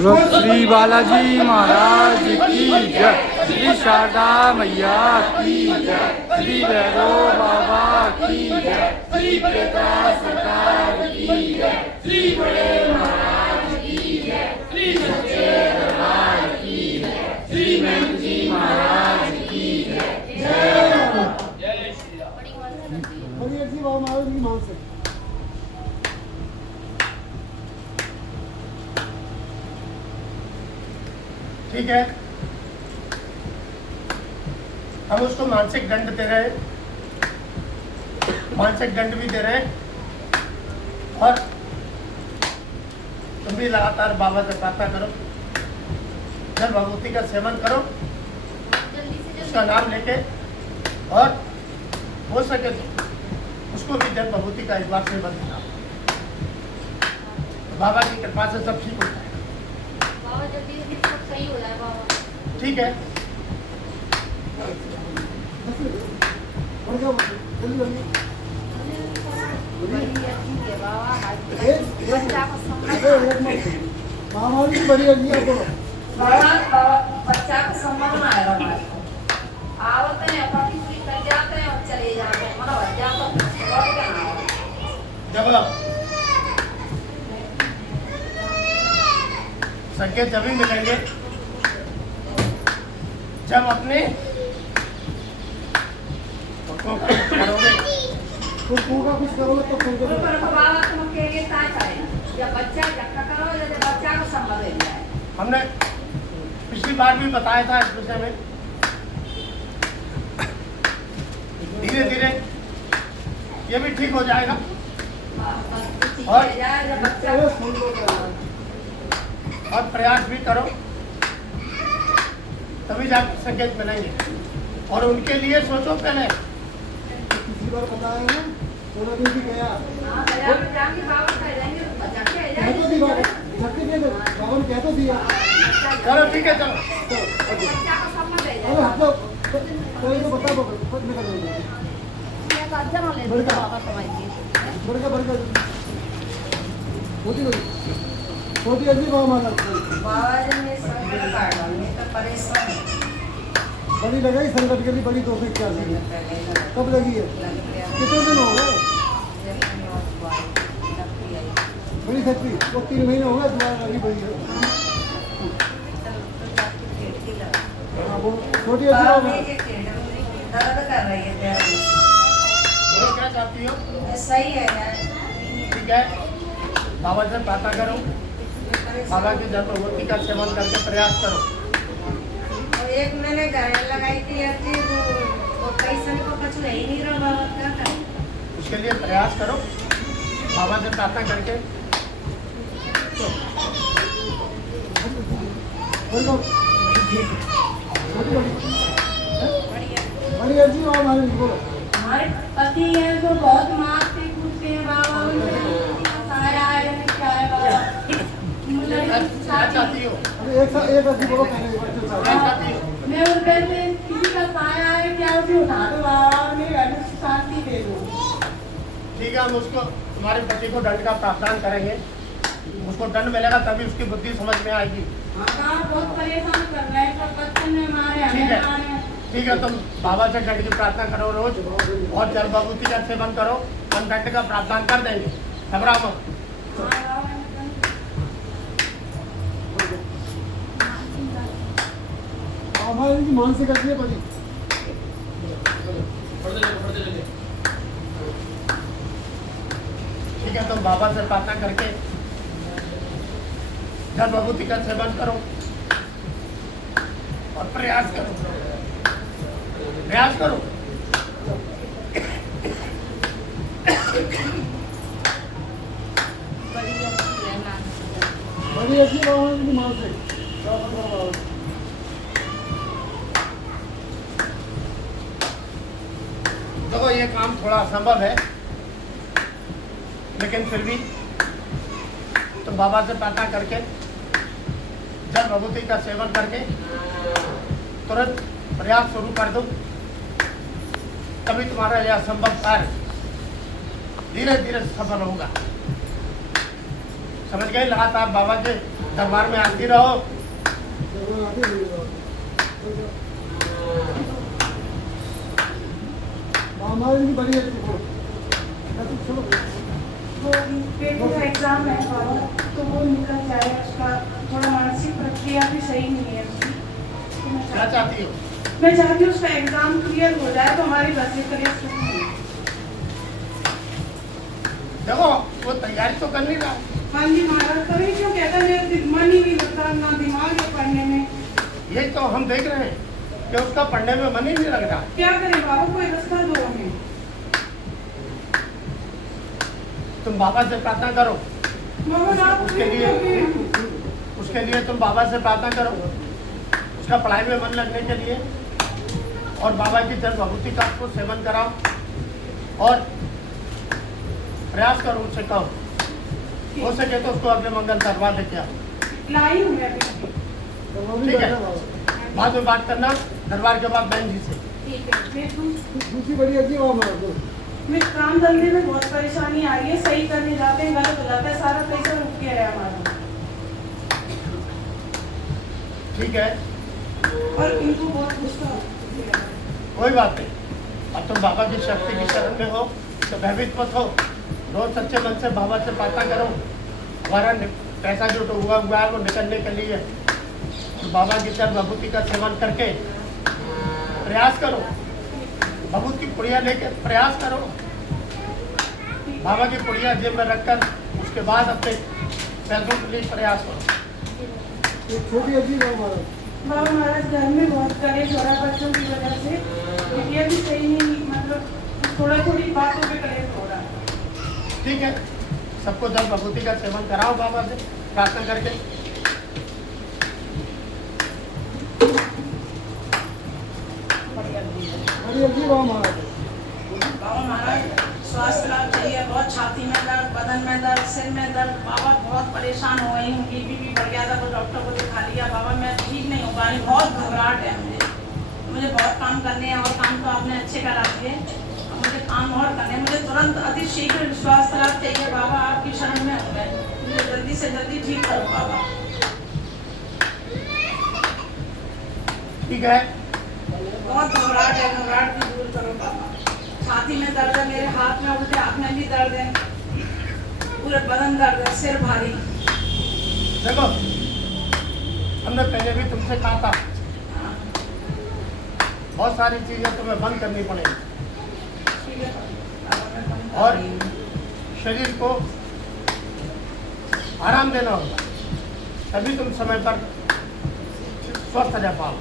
बोलो श्री बालाजी महाराज की जय, श्री शारदा मैया की जय, श्री भैरव बाबा की जय, श्री प्रकाश सरकार की जय, श्री बड़े महाराज की जय, श्री सच्चे दरबार की जय, श्री महंत जी महाराज की जय। जय श्री राम। ठीक है, हम उसको मानसिक दंड दे रहे हैं, मानसिक दंड भी दे रहे हैं और तुम भी लगातार बाबा से प्रार्थना करो, जल भगवती का सेवन करो, उसका नाम लेके, और हो सके तो उसको भी जल भगवती का इस बार से बदलना। बाबा की कृपा से सब ठीक होता है। बाबा जल्दी सब सही हो जाए बाबा। ठीक है, बच्चा को सम्मान आएगा हमारे को। आवते हैं पार्टी पूरी कर जाते हैं और चले जाते हैं, मतलब बच्चा को लौट के ना आए। जब संकेत जब भी मिलेंगे जब अपने करोगे पर बाबा तुम अकेले क्या करें, जब बच्चा इकट्ठा करो, जब बच्चा को संभाल ले जाए। हमने पिछली बार भी बताया था इस विषय में। धीरे धीरे ये भी ठीक हो जाएगा और प्रयास भी करो, तभी जाकर संकेत मिलेंगे। और उनके लिए सोचो पहले। पिछली बार बताया ना, 16 दिन भी गया। बाबा ने कह तो दिया। चलो ठीक है, चलो कोई तो बता दो, छोटी अभी बाबा माना बड़ी लगाई संकट के लिए, बड़ी तो क्या कब लगी है, कितने दिन हो गए? बड़ी फैक्ट्री वो 3 महीने हो गए दोबारा लगी बड़ी है। वो छोटी दर्द कर रही है, बोलो क्या चाहती हो? सही है यार। ठीक है, बाबा से प्रार्थना करो, बाबा की जल भगवती का सेवन करके प्रयास करो। और एक मैंने घायल लगाई थी यार, वो पैसा को कुछ नहीं नहीं रहा, बाबा क्या करें? उसके लिए प्रयास करो, बाबा से प्रार्थना करके। बड़ी अर्जी और हमारे बोलो हमारे पति हैं जो बहुत मारते कूदते हैं बाबा, उनसे आया है क्या है बाबा? क्या चाहती हो? अरे एक अर्जी बोलो पहले क्या चाहती हो? मैं उस घर में किसी का साया है क्या, उसे उठा दो बाबा, उन्हें घर में शांति दे दो। ठीक है, हम उसको तुम्हारे पति को दंड का प्रावधान करेंगे, उसको दंड मिलेगा तभी उसकी बुद्धि समझ में आएगी। हाँ, बहुत परेशान कर रहे हैं, सब बच्चों ने मारे, ठीक है। हमें मारे। ठीक है, तुम बाबा से दंड की प्रार्थना करो रोज, और जल भगवती का सेवन करो, हम दंड का प्रावधान कर देंगे। घबराओ मत। हमारी मानसिक अर्जी है बड़ी। ठीक है, तुम बाबा से प्रार्थना करके जल भगवती का सेवन करो और प्रयास करो, प्रयास करो। बड़ी अर्जी बाबा की मानसिक। देखो ये काम थोड़ा असंभव है, लेकिन फिर भी तुम बाबा से प्रार्थना करके जल भगवती का सेवन करके तुरंत प्रयास शुरू कर दो, तभी तुम्हारा यह असंभव कार्य धीरे धीरे सफल होगा। समझ गए? लगातार बाबा के दरबार में आती रहो। चलो आगे ले लो। हमारे भी बड़ी है देखो। चलो वो बेटे का एग्जाम है बाबा, तो वो निकल जाए, उसका थोड़ा मानसिक प्रक्रिया भी सही नहीं है उसकी। तो मैं क्या चाहती हो? मैं चाहती हूँ उसका एग्जाम क्लियर हो जाए तो हमारी बच्चे करियर शुरू हो। देखो वो तैयारी तो कर नहीं रहा। हाँ जी महाराज, तभी क्यों कहता है मेरा मन ही नहीं लगता, ना दिमाग है पढ़ने में। ये तो हम देख रहे हैं कि उसका पढ़ने में मन ही नहीं लग रहा। क्या करें बाबा, कोई रास्ता दो हमें। तुम बाबा से प्रार्थना करो। बाबा रात उसके लिए तुम बाबा से प्रार्थना करो, उसका पढ़ाई में मन लगने के लिए, और बाबा की जल भभूति का उसको सेवन कराओ और प्रयास करो, उससे कहो हो सके तो उसको अगले मंगल करवा लेके आओ। लाई हूँ मैं अभी। ठीक है, बाद में बात करना दरबार के बाद बहन जी से। ठीक है। मैं दूसरी बड़ी है जी वो हमारा तो। मैं काम धंधे में बहुत परेशानी आ रही है, सही करने जाते हैं गलत हो जाता है, सारा पैसा रुक गया है हमारा। ठीक है, और इनको बहुत गुस्सा होता है। कोई बात नहीं। अब तुम बाबा की शक्ति की शरण में हो तो भयभीत मत हो। रोज सच्चे मन से बाबा से प्रार्थना करो, हमारा पैसा जो तो हुआ है वो निकलने के लिए, तो बाबा की जल भभूति का सेवन करके प्रयास करो, भभूति की पुड़िया लेके प्रयास करो, बाबा की पुड़िया जेब में रखकर उसके बाद अपने पैसों के लिए प्रयास करो। एक छोटी है जी वो हमारा। बाबा महाराज घर में बहुत कलेश हो रहा है बच्चों की वजह से, ये भी सही नहीं, मतलब थोड़ा थोड़ी बातों पे कलेश हो रहा है। ठीक है, सबको जल भभूति का सेवन कराओ बाबा से प्रार्थना करके। बड़ी है जी वो हमारा तो। बाबा महाराज स्वास्थ्य लाभ चाहिए, बहुत छाती में दर्द, बदन में दर्द, सिर में दर्द। बाबा बहुत परेशान हो गई हूँ, बीपी भी बढ़ गया था, तो डॉक्टर को दिखा लिया। बाबा मैं ठीक नहीं हो पा रही, बहुत घबराहट है मुझे बहुत काम करने हैं, और काम तो आपने अच्छे करा दिए, मुझे काम और करने, मुझे तुरंत अति शीघ्र स्वास्थ्य लाभ चाहिए। बाबा आपकी शरण में हो गए, मुझे जल्दी से जल्दी ठीक करो बाबा। ठीक है, बहुत घबराहट है, घबराहट भी दूर करो बाबा। छाती में दर्द है, मेरे हाथ में उल्टे, हाथ में भी दर्द है, पूरे बदन दर्द है, सिर भारी। देखो हमने पहले भी तुमसे कहा था बहुत सारी चीजें तुम्हें बंद करनी पड़ेगी ठीक है बाबा, मैं बंद कर और रही हूँ। शरीर को आराम देना होगा, तभी तुम समय पर स्वस्थ रह पाओ।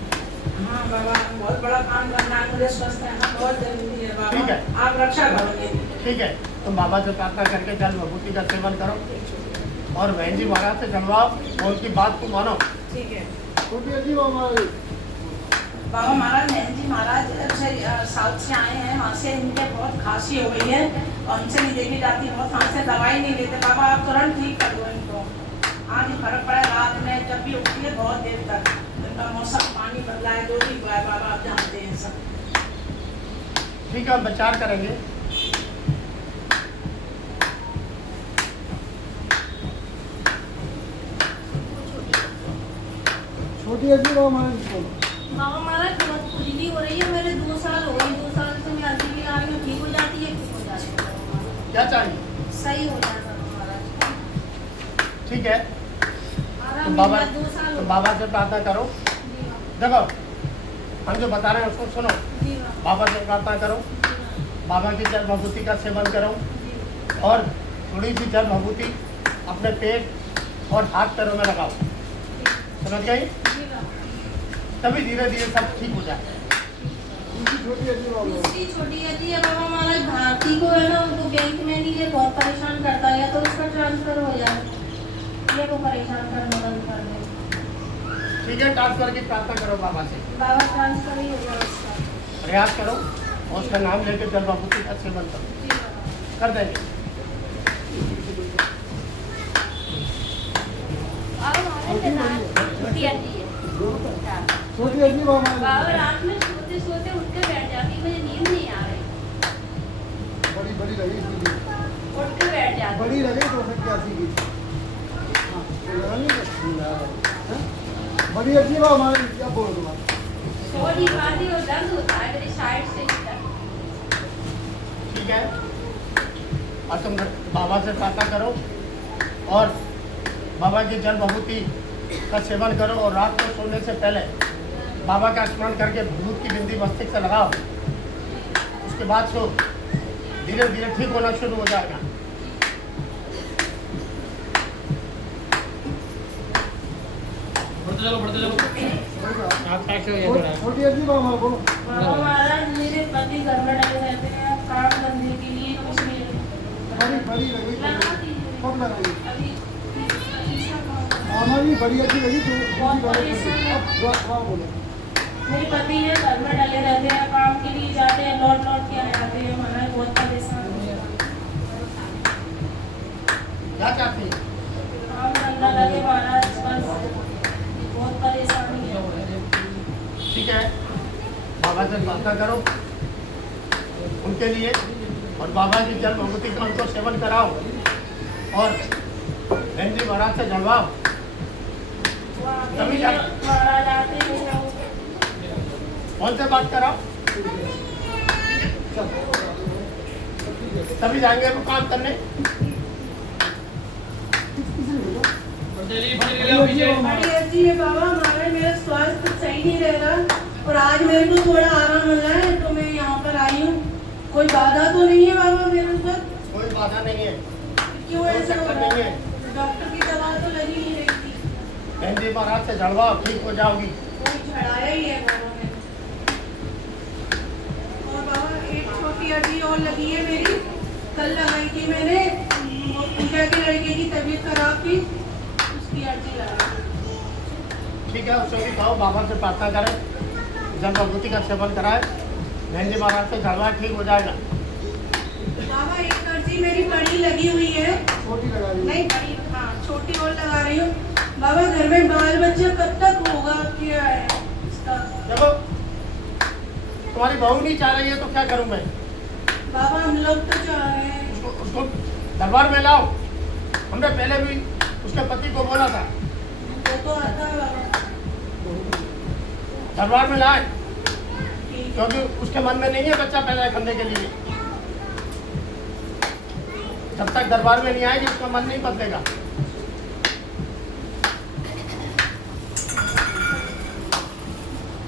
हाँ बाबा, बहुत बड़ा काम करना है, मुझे स्वस्थ रहना बहुत जरूरी है बाबा। ठीक है। आप रक्षा करोगे। ठीक है, तुम बाबा से प्रार्थना करके जल भभूति का सेवन करो और बहन जी महाराज से जलवाओ और उनकी बात को मानो। ठीक है छोटी है जी वो हमारी। बाबा महाराज, बहन जी महाराज अच्छा साउथ से आए हैं, वहाँ से इनके बहुत खांसी हो गई है और उनसे नहीं देखी जाती, बहुत वहाँ से दवाई नहीं लेते। बाबा आप तुरंत ठीक कर दो इनको। आज ही फर्क पड़ा, रात में जब भी उठती है बहुत देर तक, इनका मौसम पानी बदला है, जो भी हुआ है बाबा आप जानते हैं सब। ठीक है, हम विचार करेंगे। छोटी है जी वो हमारी। बाबा महाराज बहुत खुजली हो रही है, मेरे 2 साल हो गए, 2 साल से मैं अल्टीमेट आ रही हूँ, ठीक हो जाती है, ठीक हो जाती है बाबा महाराज। क्या चाहिए? सही हो जाए बाबा महाराज। ठीक है, आराम तुम मिल बाबा जाए, 2 साल हो तुम बाबा से प्रार्थना करो। जी बाबा। देखो हम जो बता रहे हैं उसको सुनो, जी बाबा। बाबा से प्रार्थना करो, जी बाबा। बाबा की जल भभूति का सेवन करो जी और थोड़ी सी जल भभूति अपने पेट और हाथ पैरों में लगाओ, समझ गई? जी बाबा। तभी धीरे धीरे सब ठीक हो जाए। दूसरी छोटी है जी वो हमारी। दूसरी छोटी यदि है बाबा महाराज, भारती को है ना, उनको बैंक में नहीं है, बहुत परेशान करता है, या तो उसका ट्रांसफर हो जाए, ये को परेशान करना बंद कर दे। ठीक है, ट्रांसफर की प्रार्थना करो बाबा से, बाबा ट्रांसफर ही हो जाए उसका। प्रयास करो और उसका नाम लेकर जल भभूति का सेवन करो, जी बाबा। कर देंगे। बाबा महाराज रात छुट्टी आती है। हाँ। छोटी है जी वो हमारी। बाबा रात में सोते सोते उठ के बैठ जाती, मुझे नींद नहीं आ रही, बड़ी लगी इसलिए। उठ के बैठ जाती। बड़ी लगे तो फिर क्या सीखी। हाँ बड़ी अच्छी बात हमारी, क्या बोलो तुम्हारा? बॉडी भारी और दर्द होता है मेरी साइड से इधर। ठीक है, और तुम बाबा से प्रार्थना करो और बाबा की जल भभूति का सेवन करो और रात को सोने से पहले बाबा का स्मरण करके भभूत की बिंदी मस्तिष्क से लगाओ। उसके बाद सो, धीरे धीरे ठीक होना शुरू हो जाएगा। छोटी अच्छी बात हमारा बोलो। बाबा महाराज मेरे पति घर में डरे रहते हैं, काम धंधे के लिए कुछ नहीं बड़ी बड़ी लगी लगा दीजिए। कब लगाई? अभी हमारी बड़ी अच्छी लगी तो बहुत परेशान है। अब बोलो। मेरे पति है घर में डले रहते हैं, काम के लिए जाते हैं, लौट लौट के आते हैं, महाराज बहुत परेशान हो जाते क्या चाहती है? काम धंधा लगे महाराज, बस बहुत परेशानी है। ठीक है, बाबा से प्रार्थना करो उनके लिए और बाबा की जल भगवती का उनको सेवन कराओ और बहन जी महाराज से जलवाओ। तभी जा- महाराज आते हैं, कौन से बात कराओ, तभी जाएंगे वो काम करने। बड़ी अच्छी है बाबा, हमारा मेरा स्वास्थ्य सही नहीं रह रहा और आज मेरे को थोड़ा आराम मिला है तो मैं यहाँ पर आई हूँ। कोई बाधा तो नहीं है बाबा मेरे ऊपर? कोई बाधा नहीं है, क्यों कोई ऐसा हो चक्कर रहा नहीं है? है। डॉक्टर की दवा तो लगी नहीं रही थी, बहन जी महाराज से जलवाओ, ठीक हो जाओगी। कोई झड़ाया ही है बाबा मैंने। और बाबा एक छोटी हड्डी और लगी है मेरी, कल लगाई थी मैंने, वो पूजा के लड़के की तबीयत खराब थी, उसकी हड्डी लगाई। ठीक है, उससे भी कहो बाबा से प्रार्थना करें, जल भगवती का सेवन कराए, बहन जी महाराज से जलवाए, ठीक हो जाएगा। बाबा एक अर्जी मेरी बड़ी लगी हुई है, छोटी लगा दी। नहीं बड़ी, हाँ छोटी और लगा रही हूँ। बाबा घर में बाल बच्चा कब तक होगा, क्या है इसका? देखो, तुम्हारी बहू नहीं चाह रही है तो क्या करूं मैं? बाबा हम लोग तो चाह रहे हैं। उसको दरबार में लाओ। हमने पहले भी उसके पति को बोला था, वो तो आता है बाबा, दरबार में लाए, ठीक है। क्योंकि उसके मन में नहीं है बच्चा पैदा करने के लिए। जब तक दरबार में नहीं आएगी उसका मन नहीं बदलेगा।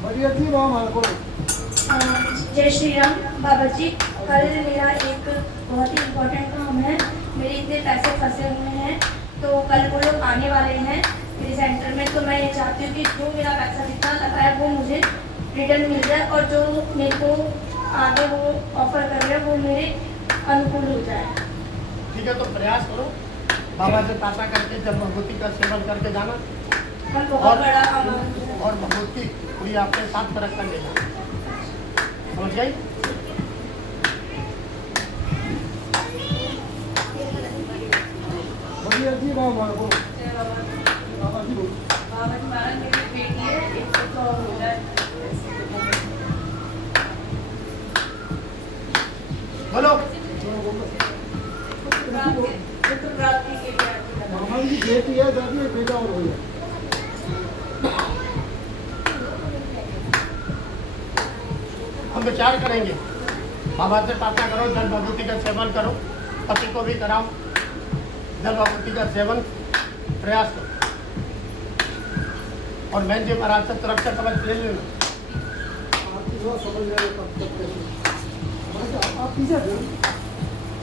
बड़ी अच्छी बात हमारा बोलो। जय श्री राम। बाबा जी, कल मेरा एक बहुत ही इम्पोर्टेंट काम है, मेरे इतने पैसे फंसे हुए हैं, तो कल वो लोग आने वाले हैं मेरे सेंटर में, तो मैं ये चाहती हूँ कि जो मेरा पैसा जितना लगा है वो मुझे रिटर्न मिल जाए और जो मेरे को आगे वो ऑफर कर रहे हैं वो मेरे अनुकूल हो जाए। ठीक है, तो प्रयास करो, बाबा से प्रार्थना करके जब भगवती का सेवन करके जाना मैं बहुत बड़ा अमाउंट है। और भगवती पूरी आपके साथ फर्क कर लेना। समझ गई? बड़ी अच्छी बात हमारा बोलो। बाबा जी बोलो। बाबा जी महाराज मेरी बेटी है, एक तो हो जाए। बोलो। पुत्र प्राप्ति के लिए आती है। मामा की बेटी है, दादी एक बेटा और हो गया। हम विचार करेंगे, बाबा से प्रार्थना करो, जल भगवती का सेवन करो, पति को भी कराओ, जल भगवती का सेवन प्रयास करो और बहन जी महाराज से सुरक्षा कवच ले लेना। आपकी थोड़ा समझ रहे हो कब तक कैसे। आप पीछे हटो।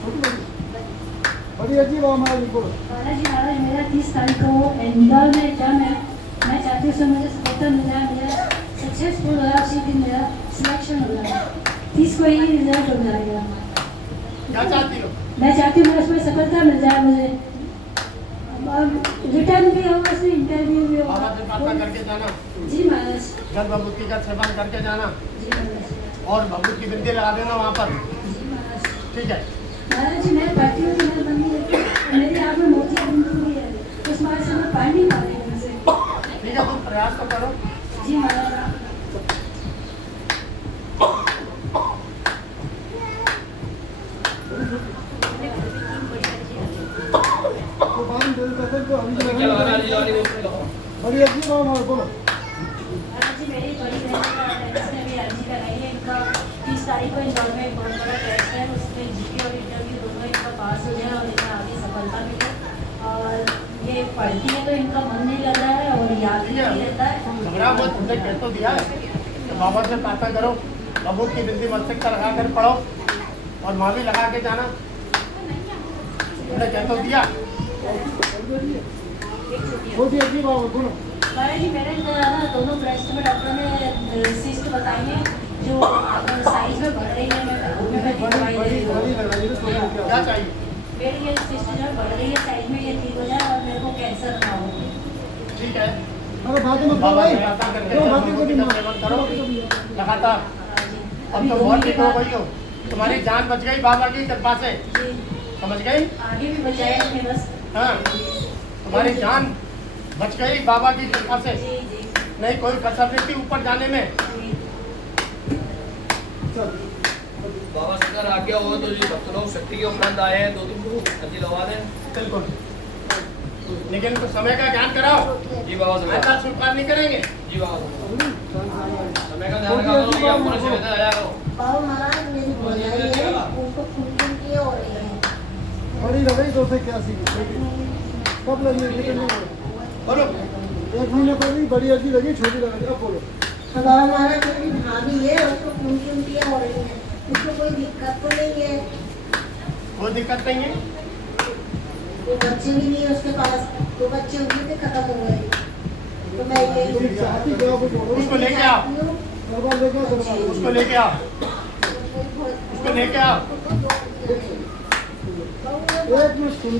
छोटी बड़ी बड़ी अच्छी बात हमारा बोलो। महाराज जी, महाराज मेरा 30 तारीख को इंदौर में एग्जाम है, मैं चाहती हूँ उसमें मुझे सफलता मिल जाए, मेरा सक्सेसफुल हो रहा है, उसी दिन मेरा सिलेक्शन हो रहा है, 30 को ही रिजल्ट हो जाएगा। क्या चाहती हो? मैं चाहती हूँ उसमें सफलता मिल जाए मुझे, रिटर्न भी होगा, उसमें इंटरव्यू भी बाबा से प्रार्थना होगा। करके जाना, जी महाराज, जल भगवती का सेवन करके जाना जी महाराज, और भगवत की बिंदी लगा देना वहाँ पर। जी महाराज। ठीक है, महाराज जी, मैं पढ़ती हूँ कि मैं बंदी करती, मेरी आँख में मोती बिंदु भी है, उस मारे से मैं पढ़ नहीं पा रही हूँ उनसे। ठीक है, तुम प्रयास तो करो। जी महाराज। तो बाद में तेरे पैसे को अभी क्या लगा जी वाली बोल बड़ी अच्छी बाबा हमारे बोलो जी मेरी बड़ी बहन का टेस्ट में भी अर्जी कराई है इनका 30 तारीख को इंदौर में एक बहुत बड़ा टेस्ट है उसमें जीके और इंटरव्यू दोनों इनका पास हो जाए और इन्हें आगे सफलता मिले और ये पढ़ती है तो इनका मन नहीं लग रहा है और याद भी नहीं रहता है। झगड़ा मत, तुमने कह तो दिया है तो बाबा से प्रार्थना करो, बाबू की बिंदी मस्तक पर लगा कर पढ़ो और माँ भी लगा के जाना। तुमने कह तो दिया। छोटी अच्छी बाबा बोलो महाराज जी मेरे ना दोनों ब्रेस्ट में डॉक्टर ने सिस्ट बताई है जो साइज में बढ़ रही है। मैं दवाई दे रही हूँ। क्या चाहिए? मेरी ये सिस्ट जो बढ़ रही है साइज में ये ठीक हो जाए और मेरे को कैंसर ना हो। ठीक है, अरे बातें मत बाबा भाई से प्रार्थना करके क्यों बातें बाबू को की नहीं सेवन करो लगातार। जी अब तो बहुत ठीक हो गई हो, तुम्हारी जान बच गई बाबा की कृपा से, जी समझ गई? आगे भी बचाया नहीं बस। हाँ, तुम्हारी जान बच गई बाबा की कृपा से। जी जी नहीं कोई कसर नहीं थी ऊपर जाने में। जी चल बाबा सरकार आज्ञा हो तो जी भक्त लोग शक्ति के उपरांत आए हैं 2-3 को अर्जी लगा दें। बिल्कुल, लेकिन तो समय का ज्ञान कराओ, जी बाबा सरकार ऐसा स्वीकार नहीं करेंगे। जी बाबा सरकार समय का ध्यान रखा करो कि आपको सुविधा आया करो। बाबू महाराज मेरी भौजाई है, उनको खून की हो रही है। बड़ी लगी 281 कब लगी है कितने में बोलो, 1 महीने पहले बड़ी अच्छी लगी छोटी लगी अब बोलो तो बाबा महाराज मेरी भाभी है, उसको खून की उल्टियाँ हो रही है, उसको कोई दिक्कत तो नहीं है, कोई दिक्कत नहीं है। कोई बच्चे भी नहीं है उसके पास, 2 बच्चे उनके थे खत्म हो गए। तो मैं ये तुम चाहती क्या वो बोलो उसको लेके आओ, दरबार लेके आओ दरबार उसको लेके आओ, उसको लेके आओ। एक मिनट सुन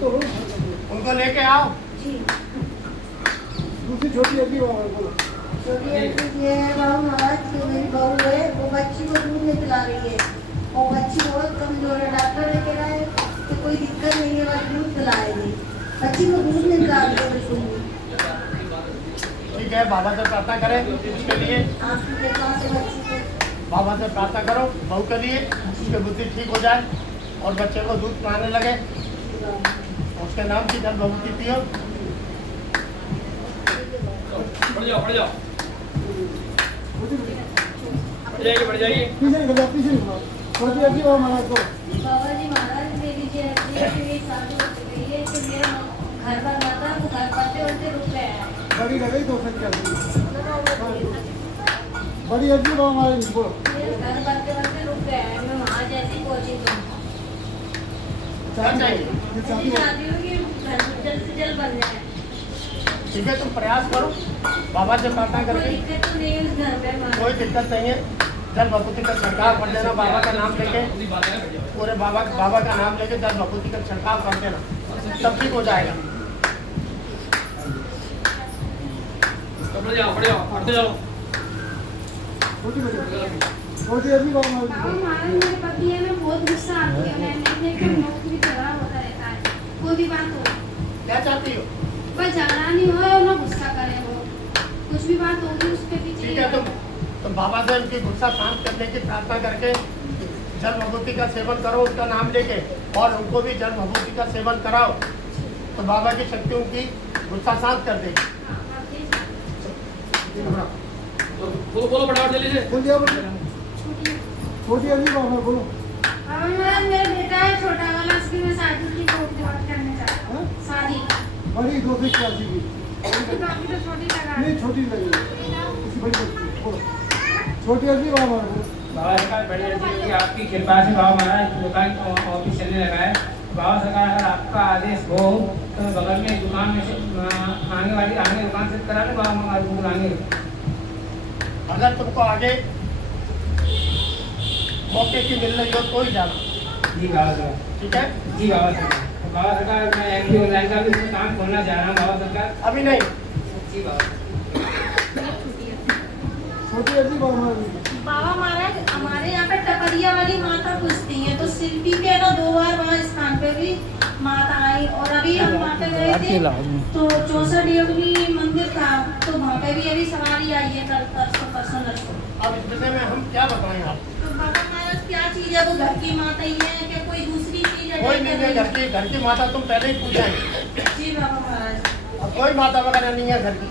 तो लो उनको लेके आओ। जी दूसरी छोटी अच्छी बाबा बोलो छोटी लड़की ये है बाबू महाराज की मेरी बहू है, वो बच्ची को दूध नहीं पिला रही है और बच्ची बहुत कमजोर है। डॉक्टर ने कहा है कि कोई दिक्कत नहीं है, बस दूध पिलाएगी। बच्ची को दूध नहीं पिला रही है बिल्कुल भी। ठीक है, बाबा से प्रार्थना करें उसके लिए, आपकी कृपा से बच्ची को बाबा से प्रार्थना करो बहू के लिए, उसकी बुद्धि ठीक हो जाए और बच्चे को दूध पिलाने लगे। उसके नाम की जल भभूति पियो। बढ़ जाओ बढ़ जाओ बढ़ जाइए पीछे निकल जाओ पीछे निकल जाओ छोटी अच्छी बाबा महाराज को बाबा जी महाराज मेरी जी मेरी शादी हो गई है कि मेरा घर पर जाता वो घर पड़ते उड़ते रुक गया है। बड़ी लगी 281 बड़ी अच्छी बाबा महाराज बोलो मेरे घर बढ़ते बढ़ते रुक गया है। मैं वहाँ जैसी पहुँची तो क्या चाहिए? ये चाहती चाहती हूँ कि घर जल्द से जल्द बन जाए। ठीक है, तुम प्रयास करो बाबा से प्रार्थना कोई करके। दिक्कत तो नहीं है उस घर में माँ। कोई दिक्कत नहीं है, जल भभूति का छिड़काव कर देना बाबा का नाम लेके, पूरे बाबा का नाम लेके जल भभूति का छिड़काव कर देना, सब ठीक हो जाएगा। बढ़ जाओ बढ़ते जाओ छोटी अच्छी बाबा महाराज बाबा महाराज मेरे पति है ना बहुत गुस्सा आती है। मैंने देखकर नौकरी झगड़ा होता रहता है, कोई भी बात हो क्या चाहती हो? बस झगड़ा नहीं हो और ना गुस्सा करे वो, कुछ भी बात होगी उसके पीछे ठीक है, तुम बाबा से उनकी गुस्सा शांत करने की प्रार्थना करके जल भभूति का सेवन करो उसका नाम लेके, और उनको भी जल भभूति का सेवन कराओ तो बाबा की शक्ति उनकी गुस्सा शांत कर देगी। बोलो फटाफट जल्दी से बोल दिया बोलो छोटी अच्छी बाबा महाराज बोलो बाबा महाराज मेरा बेटा है छोटा वाला, उसकी मैं शादी की बात करना चाहता हूँ। शादी बड़ी 281 की उसकी बाकी तो छोटी लगा नहीं छोटी लगी इसी बड़ी बोलो छोटी अच्छी बाबा महाराज बोलो बाबा सरकार बड़ी अच्छी होगी आपकी कृपा से बाबा महाराज दुकान ऑफिस चलने लगा है। बाबा सरकार अगर आपका आदेश हो तो बगल में दुकान में से आगे दुकान से करा ले बाबा महाराज आगे। अगर तुमको आगे मौके की मिल रही हो तो ही जाना, जी बाबा सरकार ठीक है? जी बाबा सरकार तो बाबा सरकार मैं एमपी ऑनलाइन का भी काम खोलना चाह रहा हूँ बाबा सरकार। अभी नहीं, जी बाबा छोटी अच्छी बाबा महाराज बाबा महाराज हमारे यहाँ पे टपरिया वाली माता पूछती है, तो शिल्पी के ना 2 बार वहाँ स्थान पे भी माता आई और अभी हम वहाँ पे गए थे तो 64 योगिनी मंदिर था, तो वहाँ पे भी अभी सवारी आई है कल परसों नरसों। अब इस विषय में हम क्या बताएं आपको? तो बाबा महाराज क्या चीज है वो? घर की माता ही है क्या कोई दूसरी चीज है? कोई नहीं है घर की माता तुम पहले ही पूजा है। जी बाबा महाराज। और कोई माता वगैरह नहीं है घर की।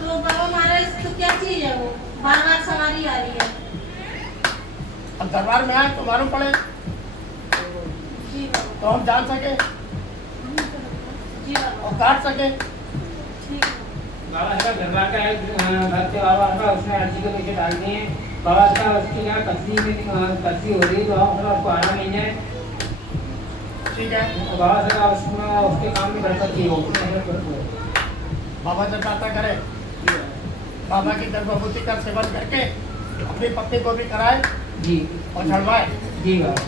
तो बाबा महाराज तो क्या चीज है वो? बार बार सवारी आ रही है। अब दरबार में आए तो मालूम पड़े जी बाबा। तो हम जान सके जी बाबा। और काट सके। ठीक है। बाबा का दरबार का एक भक्त है बाबा का, उसने अर्जी के पैसे डाल दिए हैं बाबा का। उसकी क्या कस्ती हो रही है तो उसको आना नहीं है। ठीक है तो बाबा से उसमें उसके काम में बरकत की हो। बाबा से प्रार्थना करे बाबा की गर्भवती का सेवन करके अपनी पत्नी को भी कराए जी और छड़वाए। जी बाबा।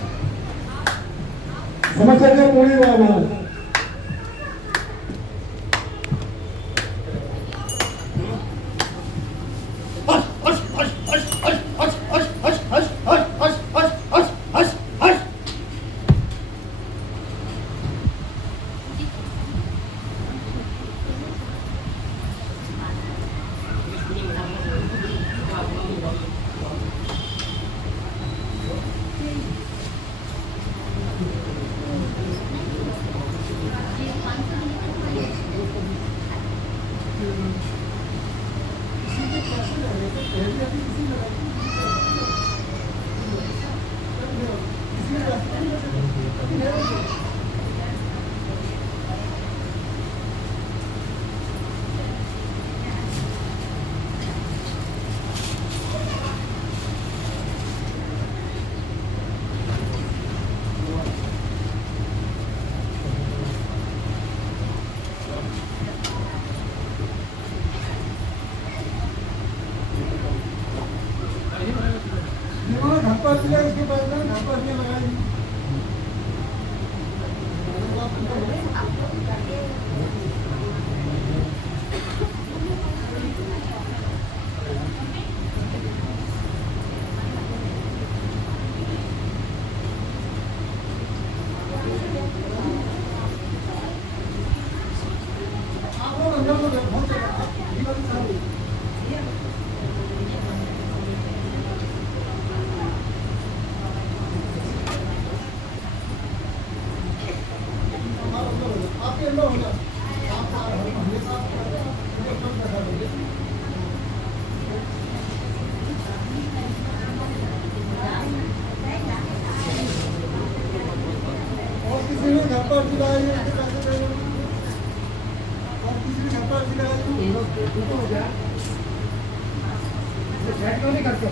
समझ सके पूरी बाबा। हस हस हस हस हस हस हस हस हस हस हस हस हस हस। ढप्पा दिया इसके बाद में ढप्पा दिया लगाई। आप लोग अंदर को देखो ये वाली सारी आपके अंदर होगा। आप हमेशा और किसी ने घर पर दिलाए पैसे दे दो। और किसी ने घर पर दिलाए तो हो गया। क्यों नहीं करते?